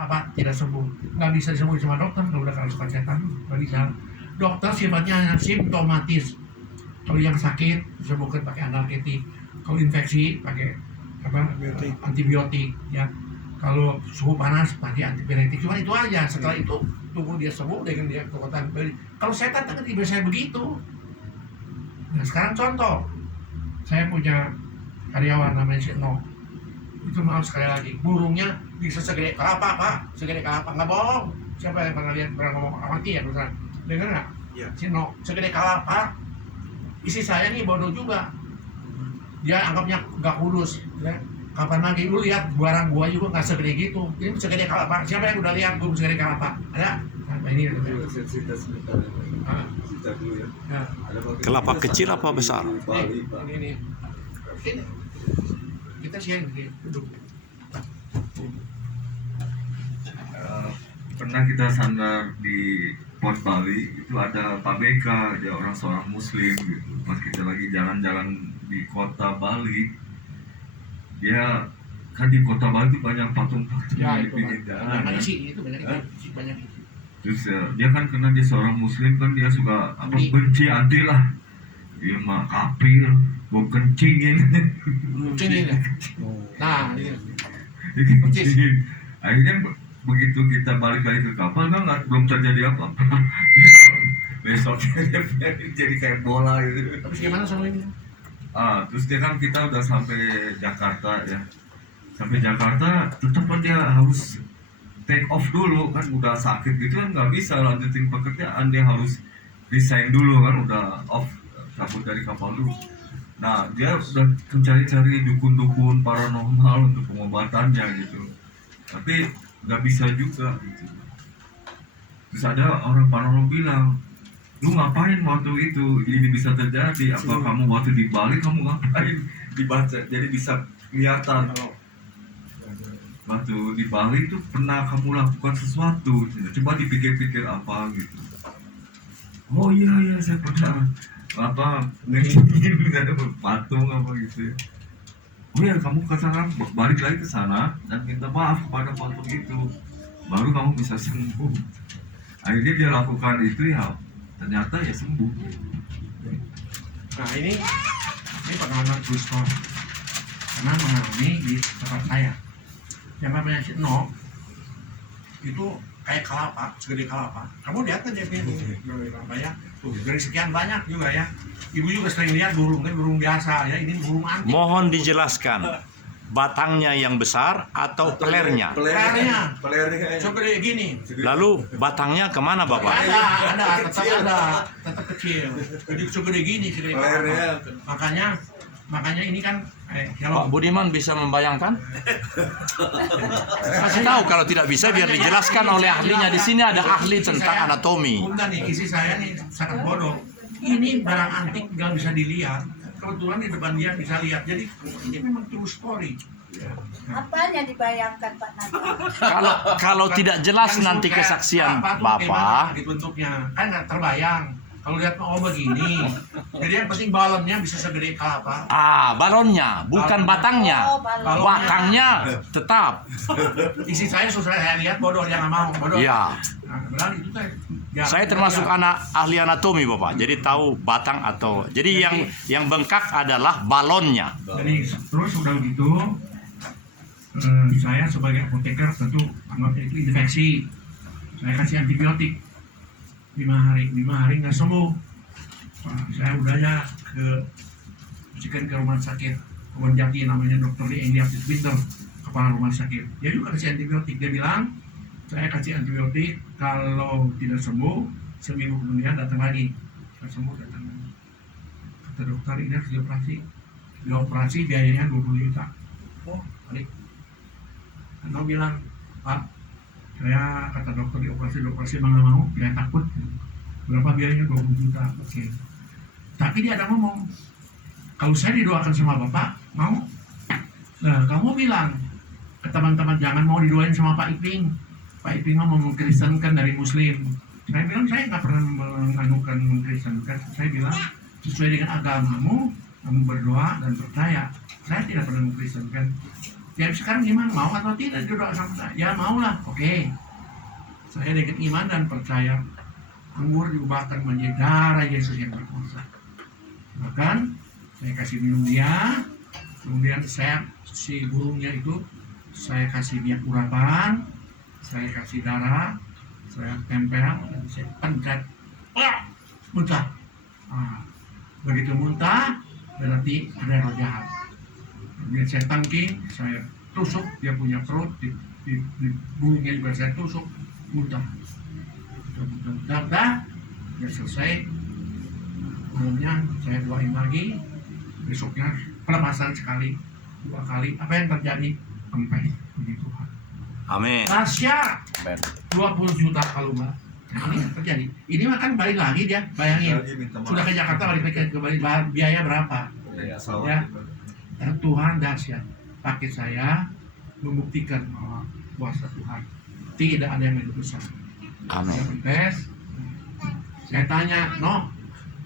apa tidak sembuh, nggak bisa disembuhin sama dokter. Kalau udah kerasukan setan nggak bisa. Dokter sifatnya hanya simptomatis. Kalau yang sakit disembuhkan pakai analgetik, kalau infeksi pakai antibiotik ya. Kalau suhu panas pakai antipiretik, cuma itu aja. Setelah itu tunggu dia sembuh dengan dia kekuatan. Kalau setan kan tidak bisa begitu. Nah sekarang contoh, saya punya karyawan namanya si Eno. Itu maaf sekali lagi, burungnya bisa segede kelapa pak, segede kelapa, nggak bohong. Siapa yang pernah ngomong amati ya berusaha dengar nggak? Ya. Si Eno segede kelapa. Isi saya nih bodoh juga, dia anggapnya nggak kudus ya. Kapan lagi lu lihat barang gua juga nggak segede gitu, ini segede kelapa. Siapa yang udah lihat burung segede kelapa? Ada? Nah, ini dulu ya. Kelapa kecil apa besar? Ini. Kita siang duduk. Pernah kita sandar di Pos Bali, itu ada Pak BK, dia seorang muslim gitu. Pas kita lagi jalan-jalan di kota Bali, dia kan di kota Bali itu banyak patung-patung Ya, di pinggir jalan. Banyak isi, itu banyak isi. Terus dia kan karena dia seorang muslim kan dia suka benci anti lah. Dia mah kafir, gue kencingin. Kencingin ya? Nah, ini. Kencingin. Akhirnya begitu kita balik lagi ke kapal kan belum terjadi apa-apa. Besoknya dia jadi kayak bola gitu. Terus gimana sama ini? Terus dia kan kita udah sampai Jakarta ya. Sampai Jakarta tetap kan dia harus take off dulu kan, udah sakit gitu kan nggak bisa lanjutin pekerjaan, dia harus resign dulu kan, udah off, cabut dari kapal dulu. Nah dia udah mencari-cari dukun-dukun paranormal untuk pengobatannya gitu, tapi nggak bisa juga gitu. Terus ada orang paranormal bilang, lu ngapain waktu itu ini bisa terjadi? Apa kamu waktu di Bali kamu ngapain? Dibaca jadi bisa kelihatan. Waktu di Bali itu pernah kamu lakukan sesuatu, coba dipikir-pikir apa gitu. Oh iya saya pernah apa ngecingin ada patung apa gitu. Oh ya kamu ke sana, balik lagi ke sana dan minta maaf kepada patung itu, baru kamu bisa sembuh. Akhirnya dia lakukan itu ya, ternyata ya sembuh. Nah ini pengalaman true story, karena mengalami di tempat saya. Yang namanya si Eno itu kayak kelapa, segede kelapa. Kamu lihat kan dia ini kelapa ya, tuh dari sekian banyak juga ya. Ibu juga sering lihat burung, kan burung biasa ya, ini burung antik. Mohon dijelaskan, batangnya yang besar atau pelernya? Pelernya segede gini. Lalu batangnya kemana Bapak? Tetap kecil. Jadi segede gini, segede kelapa. Makanya ini kan Pak Budiman bisa membayangkan? Kasih tahu kalau tidak bisa biar dijelaskan oleh ahlinya. Di sini ada ahli tentang anatomi. Bukan nih, isi saya nih sangat bodoh. Ini barang antik nggak bisa dilihat. Kebetulan di depan dia bisa lihat. Jadi ini memang true story. Apa yang dibayangkan Pak Nanda? Kalau tidak jelas nanti kesaksian Bapak. Bentuknya kan nggak terbayang. Kalau lihat begini, jadi yang penting balonnya bisa segede kelapa. Balonnya, bukan batangnya. Batangnya tetap. Isi saya susah saya lihat bodoh, dia nggak mau bodoh. Iya. Nah, benar itu kan. Ya, Saya termasuk anak ahli anatomi Bapak, jadi tahu batang atau. Jadi yang bengkak adalah balonnya. Jadi terus udah gitu, saya sebagai apoteker tentu anggap itu infeksi. Saya kasih antibiotik 5 hari nggak sembuh. Saya udah ya ke rumah sakit Kebon Jati, namanya Dr. Indi Winter, kepala rumah sakit. Dia juga kasih antibiotik. Dia bilang saya kasih antibiotik, kalau tidak sembuh seminggu kemudian datang lagi. Kalau sembuh datang lagi. Kata dokter ini harus dioperasi. Dioperasi biayanya 20 juta. Oh, balik. Karena bilang, Pak, saya kata dokter dioperasi nggak mau, dia takut. Berapa biayanya? 20 juta. Oke. Tapi dia ada ngomong, kalau saya didoakan sama Bapak, mau? Nah, kamu bilang ke teman-teman jangan mau didoain sama Pak Iping. Pak Iping mau mengkristenkan dari Muslim. Saya bilang saya nggak pernah menganukan mengkristenkan. Saya bilang sesuai dengan agamamu, kamu berdoa dan percaya. Saya tidak pernah mengkristenkan. Ya sekarang gimana? Mau atau tidak berdoa sama saya? Ya maulah. Oke. Saya dengan iman dan percaya anggur diubahkan menjadi darah Yesus yang berkuasa. Bahkan saya kasih minum dia, kemudian saya si burungnya itu saya kasih dia urapan, saya kasih darah, saya tempel dan saya pencet, muntah. Nah, begitu muntah berarti ada roh jahat. Kemudian saya tangking, saya tusuk dia punya perut, di burungnya juga saya tusuk, muntah. Muntah, ya selesai. Malamnya saya doain lagi, besoknya pelepasan sekali, 2 kali. Apa yang terjadi? Kempes, puji Tuhan. Amin. Tasya Amin. 20 juta kalau mbak. Nah, ini yang terjadi. Ini makan balik lagi dia, bayangin. Lagi minta maaf. Sudah ke Jakarta balik ke balik biaya berapa? Ya, Ya. Dan Tuhan dahsyat. Pakai saya membuktikan bahwa kuasa Tuhan tidak ada yang lebih besar. Amin. Saya tes. Saya tanya, no,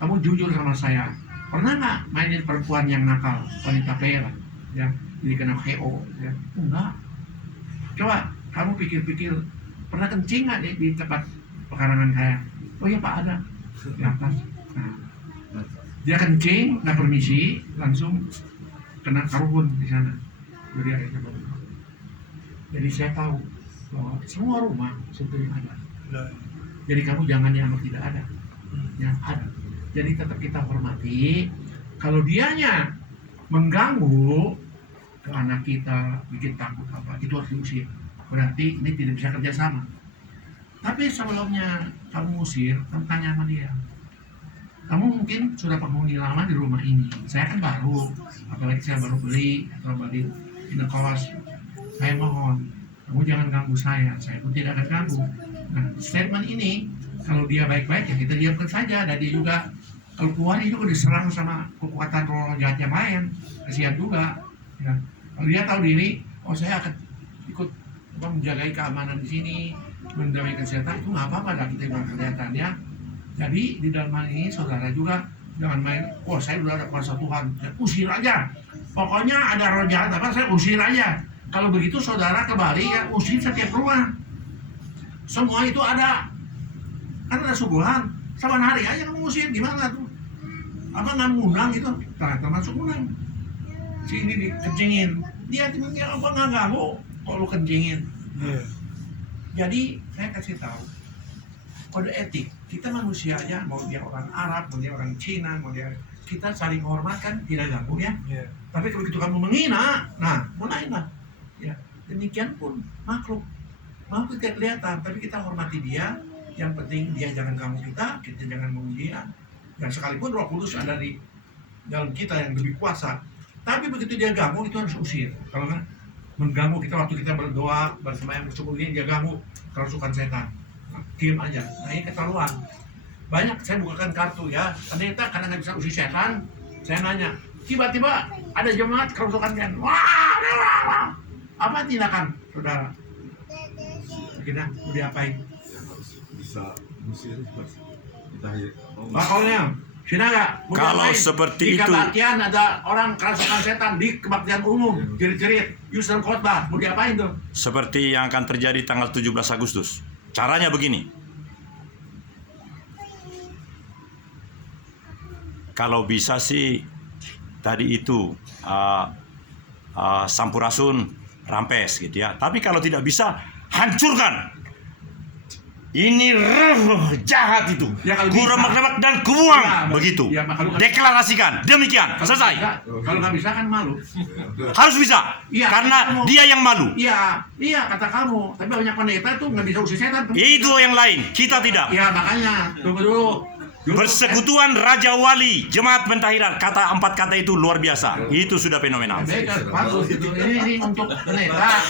kamu jujur sama saya. Pernah nggak mainin perempuan yang nakal, wanita pera, ya, jadi kena KO? Ya, enggak. Coba kamu pikir-pikir, pernah kencing nggak di tempat pekarangan saya? Oh iya Pak ada. Ya kan. Nah, dia kencing, nggak permisi, langsung kena karbon di sana. Jadi akhirnya baru. Jadi saya tahu bahwa semua rumah sebetulnya ada. Jadi kamu jangan yang tidak ada, yang ada. Jadi tetap kita hormati. Kalau dianya mengganggu ke anak kita, bikin takut apa, itu harus diusir. Berarti ini tidak bisa kerjasama. Tapi sebelumnya kamu usir, kamu tanya sama dia. Kamu mungkin sudah penghuni lama di rumah ini. Saya kan baru, apalagi saya baru beli atau beli indekos. Saya mohon, kamu jangan ganggu saya pun tidak akan ganggu. Nah, statement ini, kalau dia baik-baik ya kita diamkan saja. Dan dia juga, kalau keluar itu juga diserang sama kekuatan roh jahat yang lain. Kasihan juga. Ya. Kalau dia tahu diri, oh saya akan ikut menjaga keamanan di sini, mendamaikan kesehatan, itu nggak apa-apa dah kita bilang kesehatannya. Jadi di dalam hal ini saudara juga jangan main, oh saya udah ada kuasa Tuhan, saya usir aja. Pokoknya ada roh jahat apa, saya usir aja. Kalau begitu saudara ke Bali ya usir setiap rumah. Semua itu ada. Kan ada subuhan. Saban hari aja kamu usir, gimana tuh? Apa nggak ngundang itu? Termasuk ngundang. Si ini dikencingin. Dia apa nggak ganggu kalau kencingin. Jadi saya kasih tahu kode etik. Kita manusia aja, mau dia orang Arab, mau dia orang Cina, mau dia, kita saling hormat kan, tidak ganggu ya. Tapi kalau begitu kamu menghina, nah mulai lah. Ya, demikian pun makhluk tidak kelihatan, tapi kita hormati dia. Yang penting dia jangan ganggu kita jangan ganggu dia. Dan sekalipun Roh Kudus ada di dalam kita yang lebih kuasa, tapi begitu dia ganggu itu harus usir. Kalau kan mengganggu kita waktu kita berdoa bersemayam bersungguh ini, dia ganggu kerasukan setan. Diam aja. Nah ini keterlaluan. Banyak saya bukakan kartu ya. Ternyata karena nggak bisa usir setan, saya nanya. Tiba-tiba ada jemaat kerasukan kan. Wah, apa tindakan saudara? Kita mau diapain? Bisa musir kita Pokoknya, sini nggak? Kalau seperti di itu, kebaktian ada orang kerasukan setan di kebaktian umum, jerit-jerit, Yusuf khotbah, mau diapain tuh? seperti yang akan terjadi tanggal 17 Agustus. Caranya begini. Kalau bisa sih tadi itu sampurasun, rampes gitu ya. Tapi kalau tidak bisa, hancurkan. Ini roh jahat itu. Ya, kalau Kuremak-remak dan kubuang. Ya, begitu. ya, kalau- Deklarasikan. Demikian. Selesai. Kalau nggak bisa kan malu. Harus bisa. Iya, Karena kamu- dia yang malu. Iya kata kamu. Tapi banyak pendeta tuh nggak bisa usir setan. Itu yang lain. Kita tidak. Ya makanya tunggu dulu. Bersekutuan Raja Wali, Jemaat Pentahiran, 4 kata itu luar biasa. Itu sudah fenomenal. Baik, bagus itu. Ini untuk pendeta.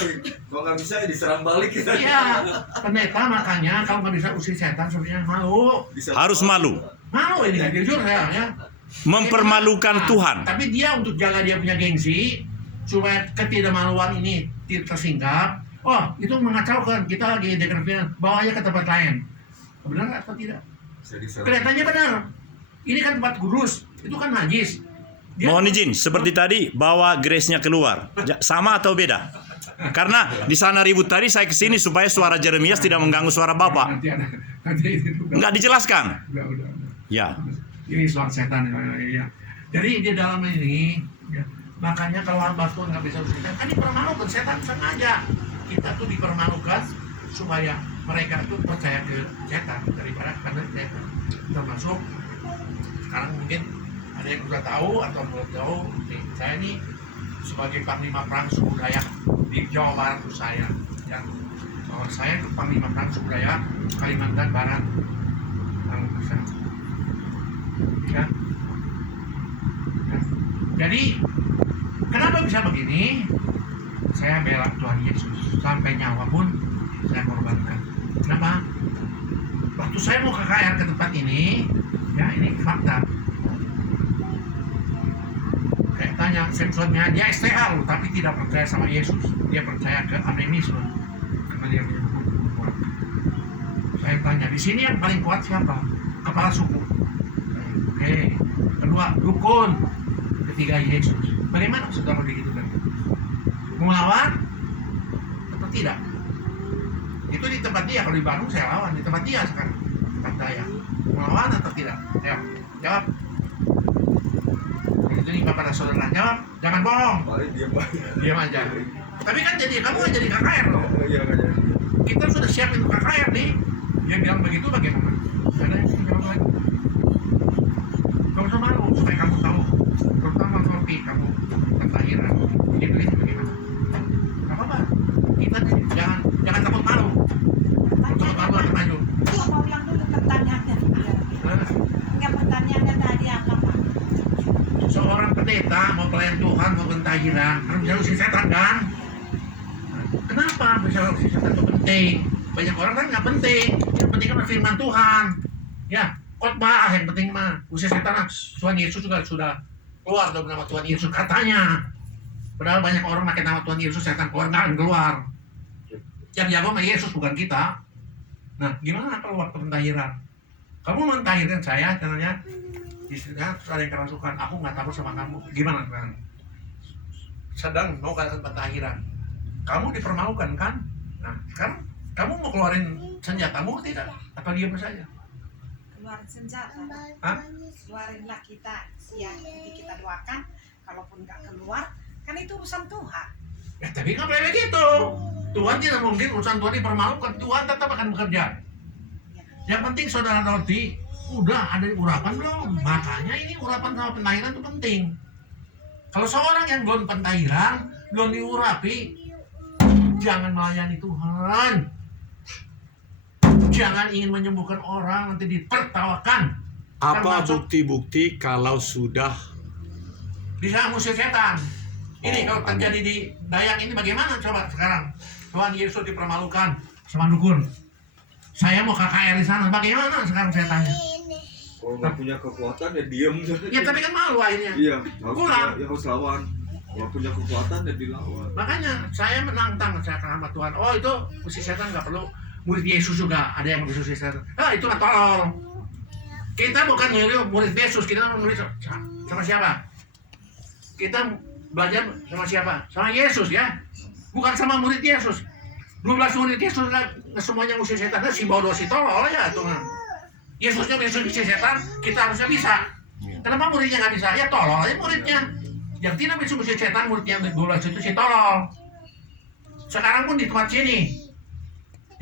kalau nggak bisa ya diserang balik kita. Iya, pendeta makanya kalau nggak bisa usir setan sebenarnya malu. Harus malu. Malu ini jujur ya. Mempermalukan Nah, Tuhan. Tapi dia untuk jaga dia punya gengsi supaya ketidakmaluan ini tersingkap. Oh, itu mengacaukan. Kita lagi deklarasikan, bawa aja ke tempat lain. Benar atau tidak? Bisa diserang. Kelihatannya benar. Ini kan tempat kudus, itu kan najis. Mohon izin, seperti tadi bawa grace-nya keluar. Sama atau beda? Karena di sana ribut tadi, saya kesini supaya suara Jeremias tidak mengganggu suara Bapak. Nanti ada, nanti itu Enggak dijelaskan. udah. Ya. Ini soal setan ya. Jadi di dalam ini, ya, makanya kalau hamba Tuhan nggak bisa bersetan, kan dipermalukan setan sengaja. Kita tuh dipermalukan supaya mereka tuh percaya ke setan daripada karena setan. Termasuk sekarang mungkin ada yang sudah tahu atau belum tahu, saya ini sebagai Panglima Perang Suku Dayak di Jawa Barat itu saya, yang saya itu Panglima Perang Suku Dayak Kalimantan Barat. Ya. Jadi kenapa bisa begini? Saya bela Tuhan Yesus sampai nyawa pun saya korbankan. Kenapa? Waktu saya mau KKR ke tempat ini, ya ini fakta. Kayak tanya Simpsonnya, dia STA loh, tapi tidak percaya sama Yesus. Dia percaya ke animisme karena dia punya kuat. Saya tanya, di sini yang paling kuat siapa? Kepala suku. Oke. Kedua, dukun. Ketiga, Yesus. Bagaimana saudara begitu kan? Mau lawan atau tidak? Itu di tempat dia. Kalau di Bandung saya lawan, di tempat dia sekarang. Tempat saya. Mau lawan atau tidak? Ayo, jawab. Itu nih kepada saudara, jawab. Jangan bohong. Diam aja. Tapi kan kamu kan jadi KKR loh. Kita sudah siapin KKR nih. Dia bilang begitu bagaimana? Ada yang jawab lagi. Kamu usah malu supaya kamu tahu, terutama seperti kamu kelahiran ini bagaimana? Gak apa-apa. Kita jangan takut malu. Takut malu akan maju. Mau ulang dulu pertanyaannya. Enggak, pertanyaannya tadi apa, Pak? Seorang pendeta mau pelayan Tuhan mau pentahiran harus jalur si setan kan? Kenapa jalur si setan itu penting? Banyak orang kan nggak penting. Yang penting kan firman Tuhan. Ya. Khotbah yang penting mah usia setan. Tuhan Yesus juga sudah keluar dari nama Tuhan Yesus katanya. Padahal banyak orang pakai nama Tuhan Yesus setan keluar nggak keluar. Yang jago mah Yesus bukan kita. Nah gimana kalau waktu pentahiran? Kamu mentahirkan saya caranya istrinya ada yang kerasukan. Aku nggak takut sama kamu. Gimana kan? Sedang mau katakan pentahiran. Kamu dipermalukan kan? Nah sekarang kamu mau keluarin senjatamu tidak? Atau diam saja? Keluarin senjata. Hah? Keluarinlah kita yang kita doakan. Kalaupun nggak keluar, kan itu urusan Tuhan. Ya tapi nggak boleh begitu. Tuhan tidak mungkin urusan Tuhan dipermalukan. Tuhan tetap akan bekerja. Yang penting saudara Dorti udah ada urapan belum? Makanya ini urapan sama pentahiran itu penting. Kalau seorang yang belum pentahiran, belum diurapi, jangan melayani Tuhan. Jangan ingin menyembuhkan orang, nanti ditertawakan. Apa Termasuk bukti-bukti kalau sudah bisa musir setan? Ini kalau terjadi di Dayak ini bagaimana coba sekarang? Tuhan Yesus dipermalukan sama dukun. Saya mau KKR di sana, bagaimana sekarang saya tanya? Kalau nggak punya kekuatan ya diem. Ya tapi kan malu akhirnya. Iya, Pulang. harus lawan. Nggak punya kekuatan ya dilawan. Makanya saya menantang saya sama Tuhan. Oh itu musir setan nggak perlu. Murid Yesus juga ada yang musir setan. Itu mah tolol. Kita bukan murid Yesus, kita murid sama siapa? Kita belajar sama siapa? Sama Yesus ya. Bukan sama murid Yesus. 12 murid Yesus nggak semuanya musir setan. Si bodoh si tolol ya Tuhan. Yesusnya bisa musir setan, kita harusnya bisa. Kenapa muridnya nggak bisa? Ya tolol aja muridnya. Yang tidak bisa musir setan muridnya 12 itu si tolol. Sekarang pun di tempat sini.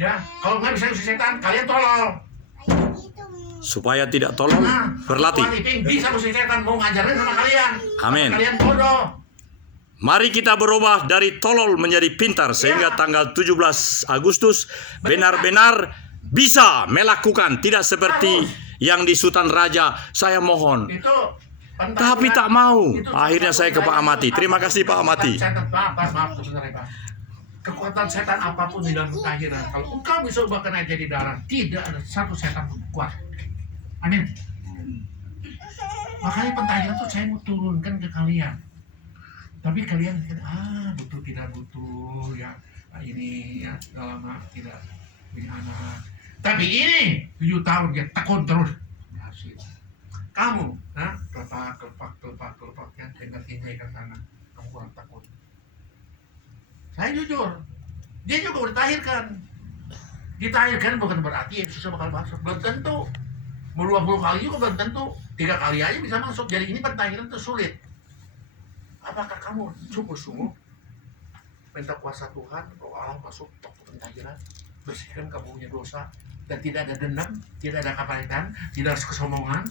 Ya, kalau nggak bisa musir setan, kalian tolol. supaya tidak tolol berlatih. Tuhan Iping bisa musir setan mau ngajarin sama kalian. Amin. Kalian bodoh. Mari kita berubah dari tolol menjadi pintar sehingga tanggal 17 Agustus benar-benar bisa melakukan, tidak seperti yang di Sultan Raja. Saya mohon, Itu tapi tak mau. Akhirnya saya ke Pak Amati. Terima kasih Pak Amati. Maaf sebentar Pak. Kekuatan setan apapun di dalam pentahiran, kalau engkau bisa ubahkan aja di darah, tidak ada satu setan pun kuat. Amin. Makanya pentahiran itu saya mau turunkan ke kalian. Tapi kalian butuh tidak butuh ya ini ya sudah lama tidak punya anak. Tapi ini 7 tahun dia tekun terus. kamu, kelopak-kelopaknya dengan tinggi ke sana, kamu kurang takut. Saya jujur, dia juga udah ditahirkan. Ditahirkan bukan berarti Yesus bakal masuk, belum tentu. Mau 20 kali juga belum tentu. 3 kali aja bisa masuk. Jadi ini pentahiran itu sulit. Apakah kamu sungguh-sungguh minta kuasa Tuhan kalau Allah masuk waktu pentahiran, bersihkan kamu punya dosa, dan tidak ada dendam, tidak ada kepahitan, tidak ada kesombongan.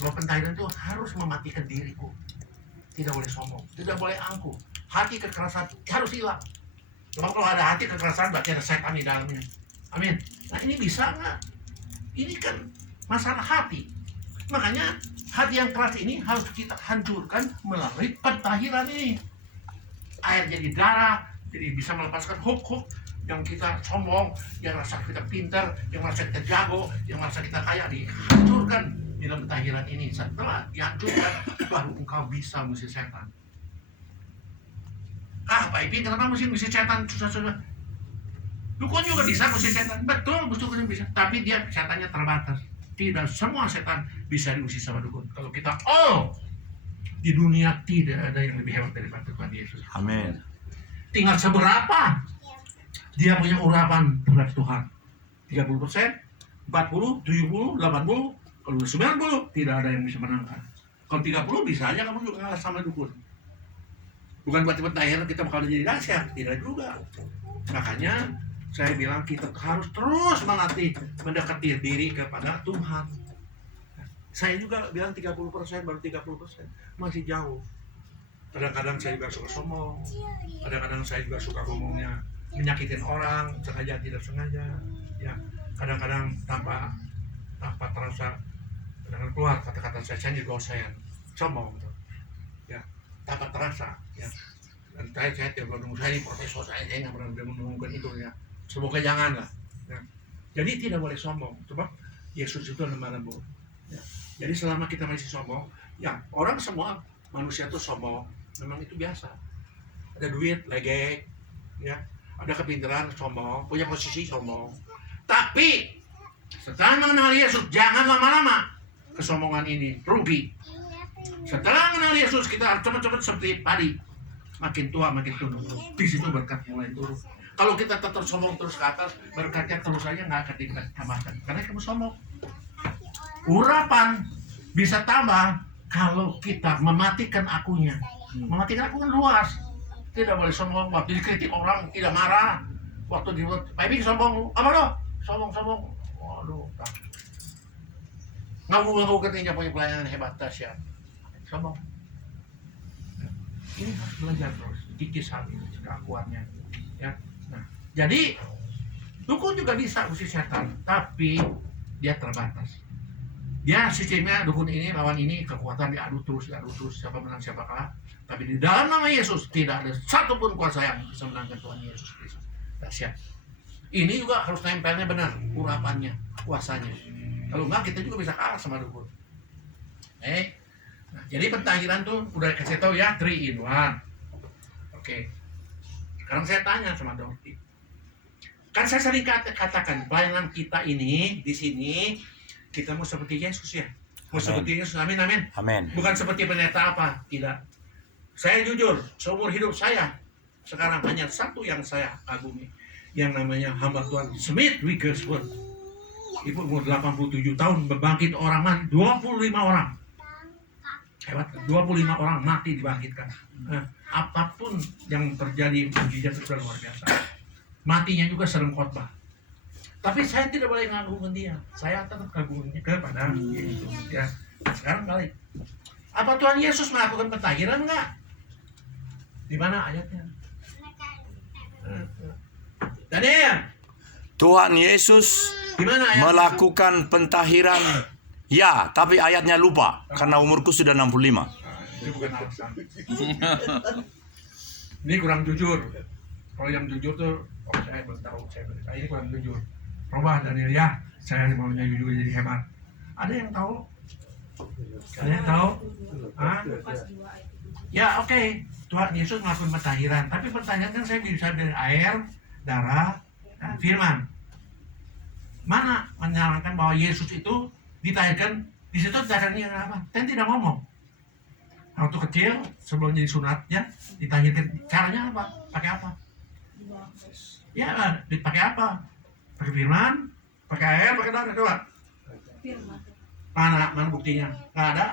Sebab pentahiran itu harus mematikan diriku. Tidak boleh sombong, tidak boleh angkuh. Hati kekerasan harus hilang. Sebab kalau ada hati kekerasan berarti ada setan di dalamnya. Amin. Nah ini bisa nggak? Ini kan masalah hati. Makanya hati yang keras ini harus kita hancurkan melalui pentahiran ini. Air jadi darah, jadi bisa melepaskan hook-hook yang kita sombong, yang rasa kita pintar, yang rasa kita jago, yang rasa kita kaya, dihancurkan di dalam pentahiran ini. Setelah dihancurkan, baru engkau bisa mengusir setan. Pak Ipin, kenapa mesti mengusir setan susah-susah? Dukun juga bisa mengusir setan, betul, dukun juga bisa. Tapi dia setannya terbatas. Tidak semua setan bisa diusir sama dukun. Kalau kita di dunia tidak ada yang lebih hebat daripada Tuhan Yesus. Amin. Tinggal seberapa dia punya urapan terhadap Tuhan. 30%, 40, 70, 80, kalau 90 tidak ada yang bisa menangkan. Kalau 30 bisa aja kamu juga kalah sama dukun. Bukan berarti pentahiran kita bakal jadi dahsyat, tidak juga. Makanya saya bilang kita harus terus melatih mendekati diri kepada Tuhan. Saya juga bilang 30%, baru 30%, masih jauh. Kadang-kadang saya juga suka sombong, kadang-kadang saya juga suka ngomongnya menyakitin orang, sengaja tidak sengaja. Ya, kadang-kadang tanpa terasa, kadang keluar kata-kata saya juga sombong, gitu. Ya, tanpa terasa. Ya, dan saya tidak menunggu saya ini profesor saya nggak pernah menunggukan itu ya. Semoga jangan lah. Ya. Jadi tidak boleh sombong, sebab Yesus itu lemah lembut. Ya. Jadi selama kita masih sombong, ya orang semua manusia itu sombong, memang itu biasa. Ada duit, legek, ya, ada kepintaran, sombong, punya posisi, sombong. Tapi setelah mengenal Yesus, jangan lama-lama kesombongan ini rugi. Setelah mengenal Yesus, kita harus cepat-cepat seperti padi, makin tua makin turun. Di situ berkat mulai turun. Kalau kita tetap sombong terus ke atas, berkatnya terus saja nggak akan ditambahkan, karena kamu sombong. Urapan bisa tambah kalau kita mematikan akunya. Mematikan aku kan luas. Tidak boleh sombong. Waktu dikritik orang tidak marah. Waktu dibuat, baby sombong. Apa lo? Sombong. Waduh. Ngaku katanya punya pelayanan hebat dahsyat. Sombong. Ini harus belajar terus. Kikis hati, keakuannya. Ya. Nah, jadi dukun juga bisa usir setan, tapi dia terbatas. Dia sistemnya dukun ini lawan ini, kekuatan diadu terus, siapa menang siapa kalah. Tapi di dalam nama Yesus tidak ada satupun kuasa yang bisa menangkan Tuhan Yesus Kristus. Dahsyat. Ini juga harus nempelnya benar, urapannya, kuasanya. Kalau enggak kita juga bisa kalah sama dukun. Nah, jadi pentahiran tuh udah kasih tahu ya, 3 in 1. Oke. Sekarang saya tanya sama Dorti. Kan saya sering katakan pelayanan kita ini di sini kita mau seperti Yesus ya. Mau seperti Yesus. Amin. Bukan seperti pendeta apa, tidak. Saya jujur, seumur hidup saya sekarang hanya satu yang saya kagumi, yang namanya hamba Tuhan Smith Wigglesworth. Ibu umur 87 tahun membangkit orang mati, 25 orang. Hebat, 25 orang mati dibangkitkan. Nah, apapun yang terjadi, mujizat itu sudah luar biasa. Matinya juga sering khotbah. Tapi saya tidak boleh ngagungkan dia. Saya tetap kagumnya kepada Yesus. Ya, sekarang balik. Apa Tuhan Yesus melakukan pentahiran enggak? Di mana ayatnya? Daniel. Tuhan Yesus Di mana ayatnya? melakukan pentahiran. Ya, tapi ayatnya lupa karena umurku sudah 65. Ini bukan alasan. Ini kurang jujur. Kalau yang jujur tuh, saya belum tahu. Ini kurang jujur. Coba Daniel ya, saya maunya jujur jadi hebat. Ada yang tahu? Ada yang tahu? Hah? Ya oke. Tuhan Yesus melakukan pentahiran. Tapi pentahiran kan saya bisa dari air, darah, dan firman. Mana menyarankan bahwa Yesus itu ditahirkan Di situ caranya apa? Saya tidak ngomong. Waktu kecil sebelum jadi sunatnya ditahirkan caranya apa? Pakai apa? Ya, dipakai apa? Pakai firman, pakai air, pakai darah, coba. Mana buktinya? Nggak ada.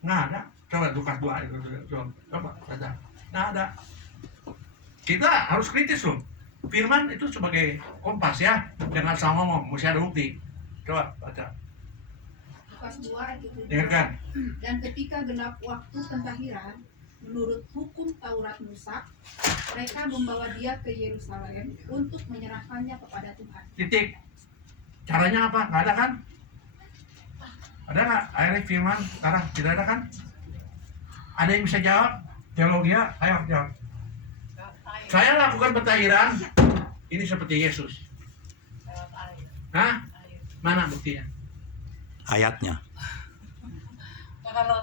Nggak ada. Coba Lukas 2 itu, coba baca. Nggak ada. Kita harus kritis loh. Firman itu sebagai kompas ya, jangan asal ngomong, mesti ada bukti. Coba baca. Lukas 2 ayat 7. Dengarkan. Dan ketika genap waktu pentahiran, menurut hukum Taurat Musa, mereka membawa dia ke Yerusalem untuk menyerahkannya kepada Tuhan. Titik. Caranya apa? Nggak ada kan? Ada nggak? Akhirnya firman, darah, tidak ada kan? Ada yang bisa jawab? Teologi ya? Ayo jawab. Saya lakukan pentahiran, ini seperti Yesus. Hah? Mana buktinya? Ayatnya. Kalau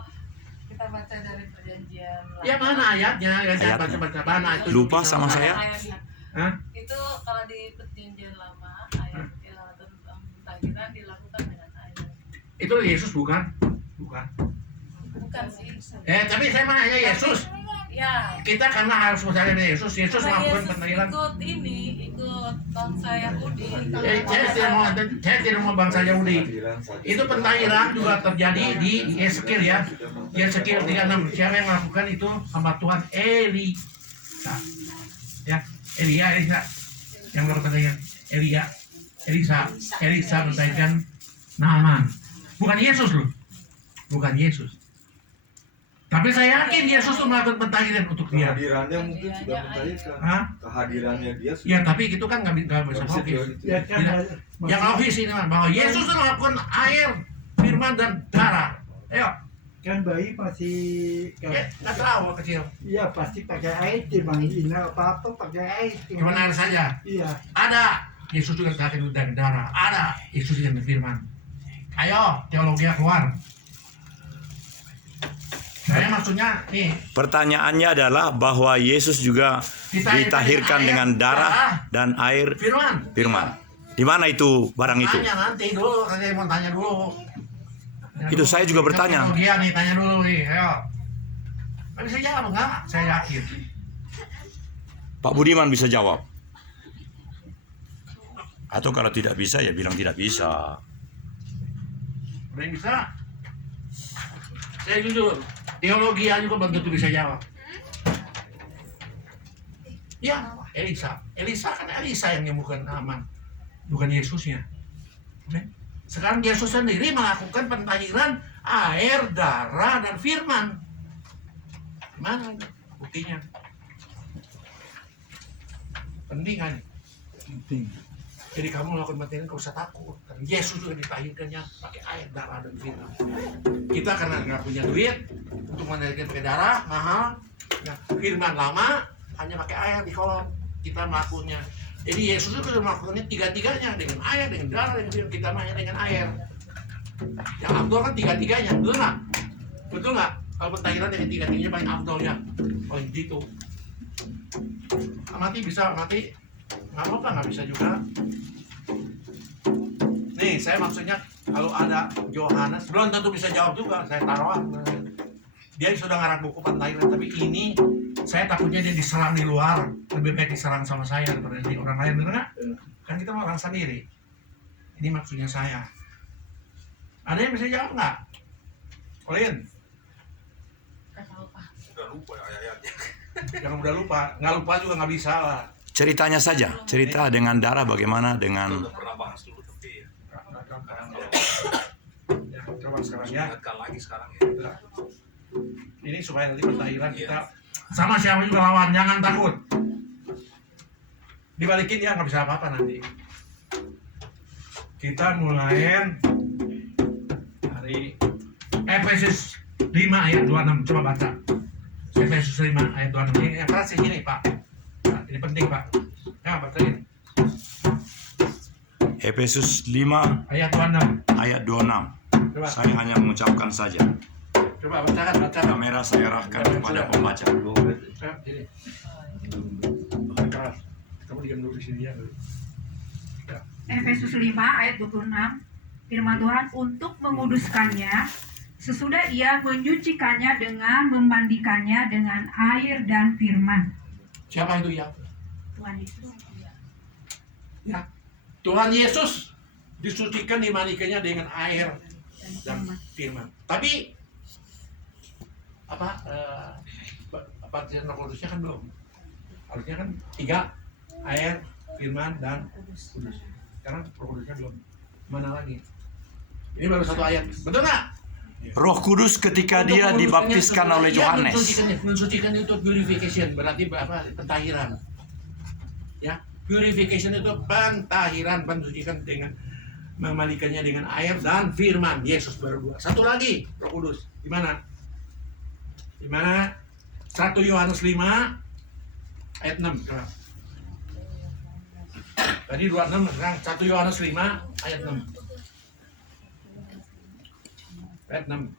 kita baca dari perjanjian lama, Ya mana ayatnya? Ya, jangan Ayatnya. baca-baca mana itu. Lupa buktinya. sama saya. ayatnya. Hah? Itu kalau di perjanjian lama ayat tentang pentahiran dilakukan dengan air. Itu Yesus bukan? Bukan. Bukan sih. Tapi saya mau nanya Yesus. Ya. Kita karena harus percaya pada Yesus. Yesus Karena melakukan Yesus pentahiran. ikut bangsa Yahudi. Saya tidak mau bangsa Yahudi. Itu pentahiran juga terjadi di Yeskiel ya. Yeskiel 36. Siapa yang melakukan itu? Hamba Tuhan Elisa. Ya, Elisa yang melakukan pentahiran. Elisa pentahiran Naaman. Bukan Yesus loh. Bukan Yesus. Tapi saya yakin Yesus tuh melakukan pentahiran untuk dia. Kehadirannya mungkin sudah mentahirkan. Hah? Kehadirannya dia Ya tapi itu kan nggak bisa logis. Ya kan, Yang logis ini mah bahwa Yesus tuh melakukan air, firman dan darah. Ayo, kan bayi masih nggak tahu kecil. iya pasti pakai air, dimandiin apa pakai air. Cuma air saja. Iya. Ada Yesus juga terkait dan darah. Ada Yesus yang berfirman. Ayo, teologi keluar. Saya maksudnya nih. Pertanyaannya adalah bahwa Yesus juga ditahirkan dengan darah dan air firman. Di mana itu barang itu? Tanya nanti dulu, saya mau tanya dulu. Itu saya juga bertanya. Dia nih tanya dulu nih, ayo. Nggak bisa jawab nggak? Saya yakin. Pak Budiman bisa jawab. Atau kalau tidak bisa ya bilang tidak bisa. Ada yang bisa? Saya jujur, teologi aja juga belum tentu bisa jawab. Ya, Elisa kan Elisa yang nyembuhkan Naaman, bukan Yesusnya. Sekarang Yesus sendiri melakukan pentahiran air, darah, dan firman. Mana buktinya? Penting kan? Penting. Jadi kamu melakukan pentahiran gak usah takut. Karena Yesus juga ditahirkannya pakai air, darah, dan firman. Kita karena nggak punya duit untuk menahirkan pakai darah mahal, ya, firman lama hanya pakai air di kolom. Kita melakukannya. Jadi Yesus itu melakukannya tiga-tiganya dengan air, dengan darah, dengan firman. Kita hanya dengan air. Yang abdul kan tiga-tiganya, betul nggak? Betul nggak? Kalau pentahiran dengan tiga-tiganya paling abdul ya, paling gitu. Mati bisa, mati nggak apa-apa, nggak bisa juga. Nih, saya maksudnya kalau ada Yohanes, belum tentu bisa jawab juga. Saya taruhan. Dia sudah ngarang buku pentahiran, tapi ini saya takutnya dia diserang di luar. Lebih baik diserang sama saya daripada di orang lain, benar nggak? Kan kita orang sendiri. Ini maksudnya saya. Ada yang bisa jawab nggak? Olin? Sudah lupa ayat-ayatnya. Jangan udah lupa. Nggak lupa juga nggak bisa lah. Ceritanya saja, cerita dengan darah bagaimana dengan Udah pernah bahas dulu tapi Ya, coba sekarang ya. ingatkan lagi sekarang ya. Ini supaya nanti pentahiran kita sama siapa juga lawan, jangan takut. Dibalikin ya, nggak bisa apa-apa nanti. Kita mulain dari Efesus 5 ayat 26, coba baca. Efesus 5 ayat 26. Ini yang keras ini Pak. Nah, ini penting Pak. Ya bacain. Efesus 5 Ayat 26. ayat 26. Coba. Saya hanya mengucapkan saja. Coba bacakan. Kamera saya arahkan kepada pembaca. Ya, ini. Keras. Kamu diam dulu di sini ya. Efesus 5 ayat 26. firman Tuhan untuk menguduskannya sesudah ia menyucikannya dengan memandikannya dengan air dan firman. Siapa itu ya? Tuhan Yesus. Ya. Tuhan Yesus disucikan, dimandikannya dengan air dan firman. Tapi baptisan Roh Kudusnya kan belum. Harusnya kan 3, air, firman, dan kudus. Sekarang Roh Kudusnya belum. Mana lagi? Ini baru 1 ayat. Betul nggak? Roh Kudus ketika dia dibaptiskan oleh Yohanes. Mensucikan itu purification, berarti apa? Pentahiran. Ya, purification itu pentahiran, mensucikan dengan memandikannya dengan air dan firman. Yesus baru 2. Satu lagi, Roh Kudus. Di mana? Di mana? 1 Yohanes 5 ayat 6. Coba. Tadi 26, sekarang 1 Yohanes 5 ayat 6. Ayat 6.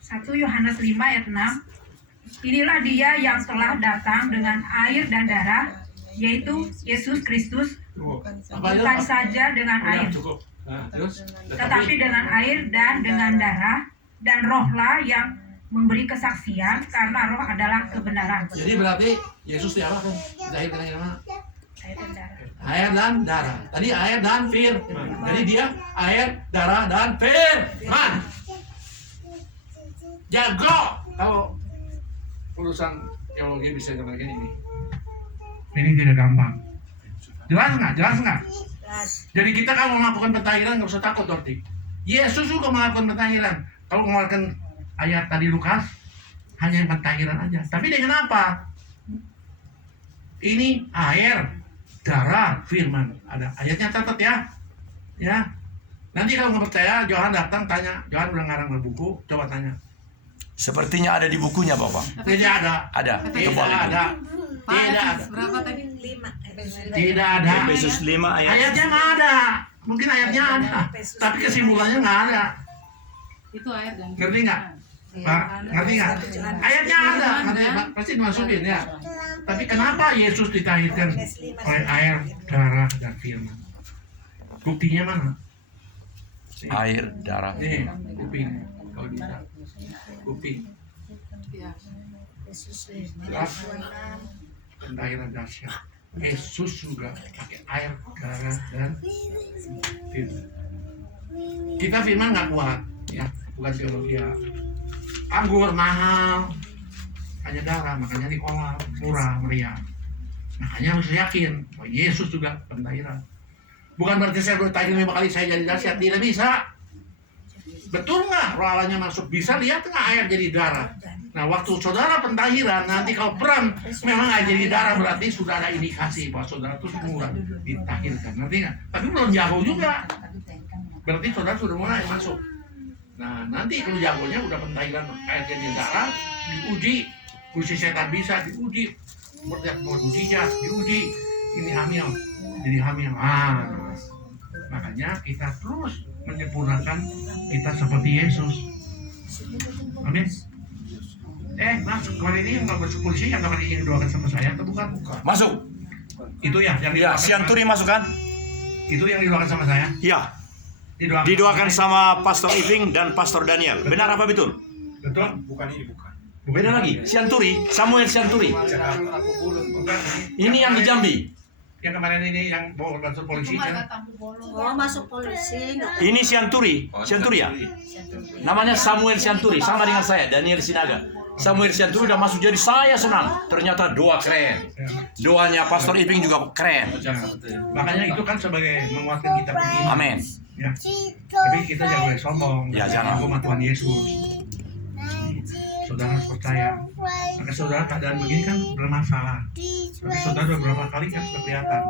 Satu Yohanes 5 ayat 6. Inilah dia yang telah datang dengan air dan darah, yaitu Yesus Kristus, bukan saja dengan air, Cukup. Nah, terus, tetapi dengan air dan dengan darah, dan rohlah yang memberi kesaksian, karena roh adalah kebenaran. jadi berarti Yesus diapakan? Dilahirkan dari mana? Air dan darah. Air dan darah. Tadi air dan firman. Jadi dia air, darah, dan firman. Jago. Kalau urusan teologi bisa seperti ini. Ini tidak gampang. Jelas nggak? Jelas nggak? Jadi kita kalau melakukan pentahiran nggak usah takut, Dorti. Yesus juga melakukan pentahiran. Kalau mengeluarkan ayat tadi Lukas, hanya pentahiran aja. Tapi dengan apa? Ini air, darah, firman. Ada ayatnya, catat ya. Ya. Nanti kalau nggak percaya, Johan datang tanya. Johan udah ngarang buku, coba tanya. Sepertinya ada di bukunya, Bapak. Tidak ada. Ada. Tidak Tebal itu. ada. Tidak ada. Berapa tadi? 5. Tidak ada. Efesus 5 ayat. Ayatnya nggak ada. Mungkin ayatnya ada, tapi kesimpulannya nggak ada. Itu air dan Ngerti nggak? Pak, ngerti nggak? Ayatnya ada, pasti dimasukin ya. Tapi kenapa Yesus ditahirkan oleh air, darah, dan firman? Buktinya mana? Air, darah. Nih, kuping. Kalau bisa. Kuping. ya. Jelas. Pentahiran dahsyat. Yesus juga pakai air, darah, dan firman. Kita firman nggak kuat, ya, bukan teologi ya. Anggur mahal, hanya darah, makanya dikolah murah meriah. Makanya harus yakin bahwa Yesus juga pentahiran. Bukan berarti saya bertahir 5 kali saya jadi dahsyat, tidak bisa. Betul nggak? Roh Allahnya masuk, bisa lihat nggak air jadi darah? Nah, waktu saudara pentahiran, nanti kalau perang memang air jadi darah, berarti sudah ada indikasi bahwa saudara itu mulai ditahirkan. Ngerti nggak? Tapi belum jago juga. Berarti saudara sudah mulai masuk. Nah, nanti kalau jagonya udah pentahiran air jadi darah, diuji. Kursi setan bisa diuji. Berlihat mujizat, diuji. Ini hamil, jadi hamil. Makanya kita terus menyempurnakan kita seperti Yesus. Amin. Mas, kemarin ini nggak masuk polisi yang kemarin ini doakan sama saya atau bukan? Masuk. Itu ya, yang Ya, didoakan Sianturi masuk kan? itu yang didoakan sama saya. Ya. Didoakan sama Pastor Iping dan Pastor Daniel. Benar apa betul? Betul? Bukan ini, bukan. Beda lagi. Sianturi, Samuel Sianturi. Bukan. Ini yang di Jambi. Yang kemarin ini yang bawa masuk polisi kan? Oh, masuk polisi. Ini Sianturi, Sianturi ya. Namanya Samuel Sianturi, sama dengan saya, Daniel Sinaga. Samuel Sianturi udah masuk, jadi saya senang. Ternyata doa keren. Doanya Pastor Iping juga keren. Makanya itu kan sebagai menguatkan kita begini. Amin. Ya. Tapi kita jangan boleh sombong. Ya, jangan. Aku sama Tuhan Yesus. Saudara harus percaya. Maka saudara keadaan begini kan bermasalah. Tapi saudara beberapa kali kan sudah kelihatan.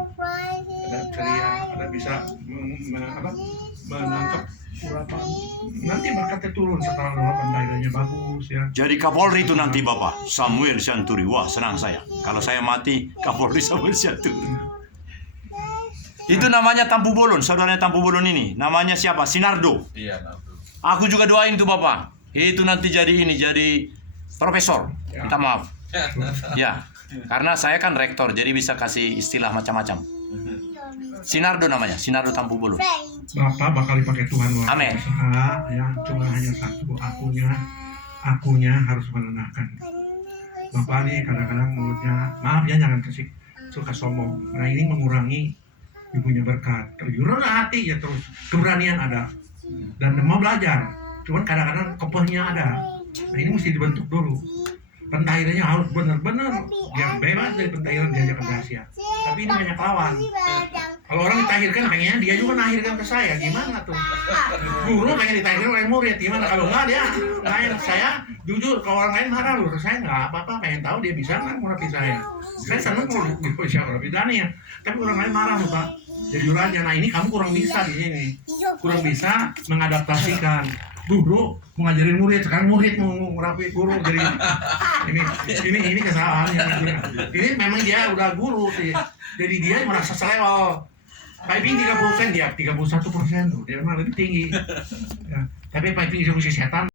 Ada ceria, ada bisa menangkap urapan. Nanti berkatnya turun setelah roh pentahirannya bagus ya. Jadi Kapolri itu nanti Bapak, Samuel Sianturi. Wah, senang saya. Kalau saya mati, Kapolri Samuel Sianturi. Itu namanya Tampu Bolon, saudaranya Tampu Bolon ini. Namanya siapa? Sinardo. Iya, Nabi. Aku juga doain tuh Bapak. Itu nanti jadi profesor. Minta maaf. Ya, karena saya kan rektor, jadi bisa kasih istilah macam-macam. Sinardo namanya, Sinardo Tampu Bulu. Bapak bakal dipakai Tuhan luar Amin. biasa, ya cuma hanya satu, akunya harus menenangkan. Bapak nih kadang-kadang mulutnya, maaf ya jangan suka sombong. Nah ini mengurangi ibunya berkat. Kejuran hati ya terus, keberanian ada dan mau belajar. Cuman kadang-kadang kepehnya ada. Nah ini mesti dibentuk dulu. Pentahirnya harus benar-benar yang bebas dari pentahiran diajak rahasia. Tapi ini banyak lawan. Kalau orang ditahirkan pengennya dia juga menahirkan ke saya, gimana tuh? Guru pengen ditahirkan oleh murid, gimana? Kalau enggak dia lain saya jujur, kalau orang lain marah loh, saya nggak apa-apa, pengen tahu dia bisa nggak merapi saya. Saya senang kalau bisa merapi Daniel, tapi orang lain marah loh Pak. Jadi raja, nah ini kamu kurang bisa di sini, kurang bisa mengadaptasikan. Guru mau ngajarin murid, sekarang murid mau merapi guru, jadi ini kesalahannya. Ini memang dia udah guru sih, jadi dia merasa selewel. Piping 30%, dia 31% tuh, dia memang lebih tinggi. Ya. Tapi piping eksekusi setan